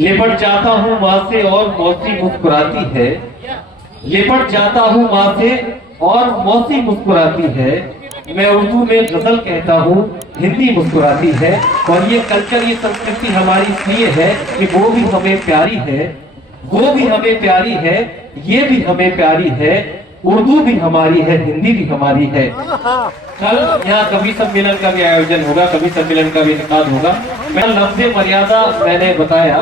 लिपट जाता हूँ माँ से और मौसी मुस्कुराती है, लिपट जाता हूँ माँ से और मौसी मुस्कुराती है। मैं उर्दू में गजल कहता हूँ, हिंदी मुस्कुराती है। और ये कल्चर, ये संस्कृति हमारी इसलिए है कि वो भी हमें प्यारी है, वो भी हमें प्यारी है, ये भी हमें प्यारी है। उर्दू भी हमारी है, हिंदी भी हमारी है। कल यहाँ कवि सम्मेलन का भी आयोजन होगा, कवि सम्मेलन का भी इनकाद होगा। मैं लफ्ज़े मर्यादा मैंने बताया,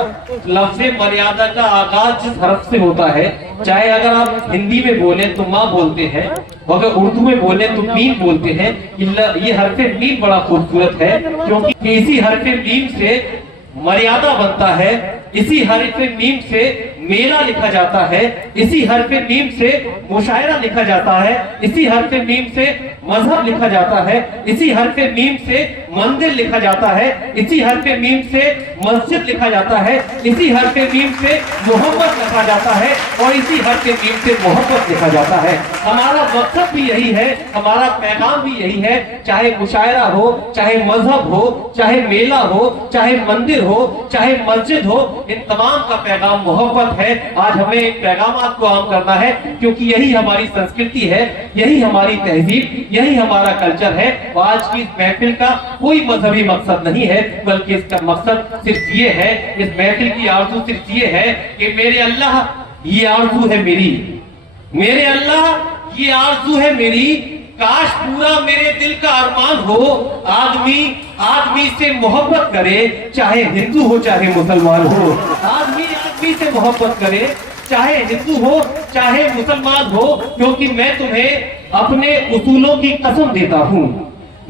लफ्ज़े मर्यादा का आगाज जिस हरफ से होता है, चाहे अगर आप हिंदी में बोले तो माँ बोलते हैं, अगर उर्दू में बोले तो मीम बोलते हैं। ये हरफे मीम बड़ा खूबसूरत है, क्योंकि इसी हरफे मीम से मर्यादा बनता है, इसी हरफे मीम से मेला लिखा जाता है, इसी हरफे मीम से मुशायरा लिखा जाता है, इसी हरफे मीम से मजहब लिखा जाता है, इसी हरफे मीम से मंदिर लिखा जाता है, इसी हरफे मीम से मस्जिद लिखा जाता है, इसी हरफे मीम से मोहब्बत लिखा जाता है और इसी हरफे मीम से मोहब्बत लिखा जाता है। हमारा मकसद भी यही है, हमारा पैगाम भी यही है। चाहे मुशायरा हो, चाहे मजहब हो, चाहे मेला हो, चाहे मंदिर हो, चाहे मस्जिद हो, इन तमाम का पैगाम मोहब्बत है। आज हमें पैगाम को आम करना है, क्योंकि यही हमारी संस्कृति है, यही हमारी तहजीब, यही हमारा कल्चर है। और आज की इस महफिल का कोई मजहबी मकसद नहीं है, बल्कि इसका मकसद सिर्फ ये है, इस महफिल की आरज़ू सिर्फ ये है कि मेरे अल्लाह, ये आरज़ू है मेरी, मेरे अल्लाह ये आरज़ू है मेरी, काश पूरा मेरे दिल का अरमान हो, आदमी आदमी से मोहब्बत करे, चाहे हिंदू हो चाहे मुसलमान हो। आदमी आदमी से मोहब्बत करे, चाहे हिंदू हो चाहे मुसलमान हो, क्योंकि मैं तुम्हें अपने उसूलों की कसम देता हूँ,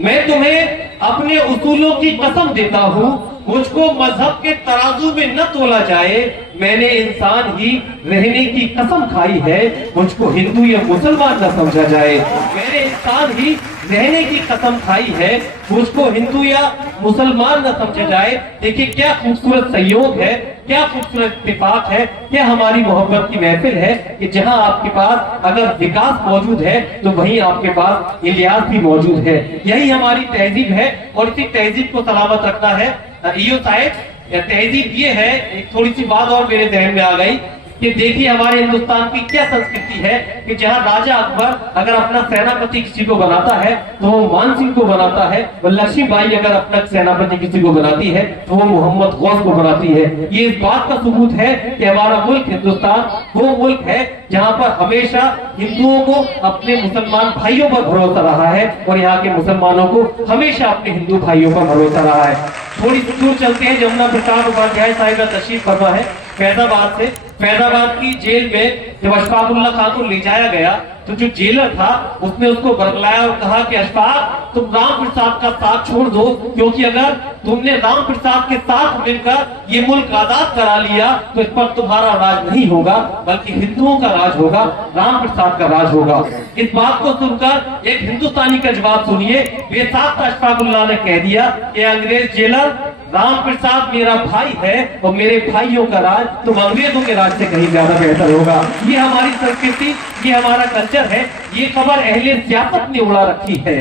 मैं तुम्हें अपने उसूलों की कसम देता हूँ। मुझको मजहब के तराजू में न तोला जाए, मैंने इंसान ही रहने की कसम खाई है, मुझको हिंदू या मुसलमान न समझा जाए। मैंने इंसान ही रहने की कसम खाई है, मुझको हिंदू या मुसलमान न समझा जाए। देखिए क्या खूबसूरत संयोग है, क्या खूबसूरत इत्तेफाक है, क्या हमारी मोहब्बत की महफिल है कि जहां आपके पास अगर विकास मौजूद है तो वहीं आपके पास इलियास भी मौजूद है। यही हमारी तहजीब है और इसी तहजीब को सलामत रखना है। ईओ साहब, तहजीब ये है, एक थोड़ी सी बात और मेरे ध्यान में आ गई कि देखिए हमारे हिंदुस्तान की क्या संस्कृति है कि जहां राजा अकबर अगर अपना सेनापति किसी को बनाता है तो वो मान सिंह को बनाता है, और लक्ष्मीबाई अगर अपना सेनापति किसी को बनाती है तो वो मोहम्मद गौस को बनाती है। ये इस बात का सबूत है कि हमारा मुल्क हिंदुस्तान वो मुल्क है जहां पर हमेशा हिंदुओं को अपने मुसलमान भाइयों पर भरोसा रहा है और यहाँ के मुसलमानों को हमेशा अपने हिंदू भाइयों पर भरोसा रहा है। थोड़ी दूर चलते हैं, जमुना प्रसाद उपाध्याय साहिब का तशरीफ फरमा है फैजाबाद से। फैजाबाद की जेल में जब अशफाकुल्लाह खान को ले जाया गया तो जो जेलर था उसने उसको बरगलाया और कहा कि अशफाक, तुम राम प्रसाद का साथ छोड़ दो, क्योंकि अगर तुमने राम प्रसाद के साथ मिलकर ये मुल्क आजाद करा लिया तो इस पर तुम्हारा राज नहीं होगा, बल्कि हिंदुओं का राज होगा, राम प्रसाद का राज होगा। इस बात को सुनकर एक हिंदुस्तानी का जवाब सुनिए। बेसाख्त अशफाकुल्लाह ने कह दिया कि अंग्रेज जेलर, राम प्रसाद मेरा भाई है और मेरे भाइयों का राज तुम अंग्रेजों के राज से कहीं ज्यादा बेहतर होगा। ये हमारी संस्कृति, ये हमारा कल्चर है। ये खबर अहले सियासत ने उड़ा रखी है,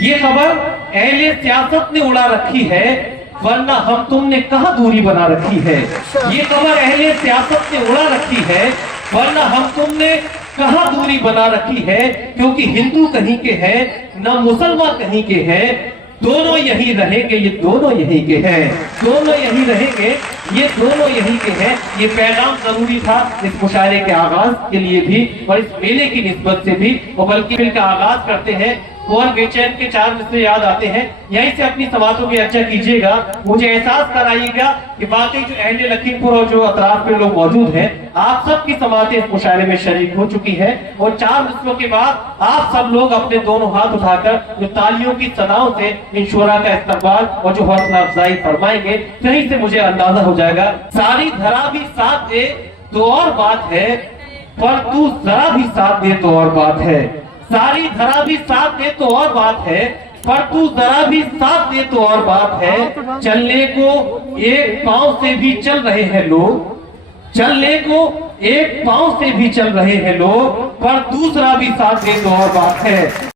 ये खबर अहले सियासत ने उड़ा रखी है, वरना हम तुमने कहां दूरी बना रखी है। ये खबर अहले सियासत ने उड़ा रखी है, वरना हम तुमने कहां दूरी बना रखी है। क्योंकि हिंदू कहीं के हैं न मुसलमान कहीं के हैं, दोनों यही रहेंगे, ये दोनों यही के हैं, दोनों यही रहेंगे, ये दोनों यही के हैं। ये पैगाम जरूरी था इस मुशायरे के आगाज के लिए भी और इस मेले की निस्बत से भी। और बल्कि फिर का आगाज करते हैं, कौन बेचैन के चार मिसरे याद आते हैं, यहीं से अपनी समातों की चर्चा कीजिएगा, मुझे एहसास कराइएगा कि बाकी जो अहले लखीमपुर और जो अतराफ पे लोग मौजूद हैं, आप सबकी समातें इस मुशायरे में शरीक हो चुकी हैं। और चार मिसरों के बाद आप सब लोग अपने दोनों हाथ उठाकर जो तालियों की सदाओं से इन शोरा का इस्तकबाल और जो हौसला अफजाई फरमाएंगे, यहीं से मुझे अंदाजा हो जाएगा। सारी धरा भी साथ दे तो और बात है, पर तू जरा भी साथ दे तो और बात है। सारी धरा भी साथ दे तो और बात है, पर तू जरा भी साथ दे तो और बात है। चलने को एक पांव से भी चल रहे हैं लोग, चलने को एक पांव से भी चल रहे हैं लोग, पर दूसरा भी साथ दे तो और बात है।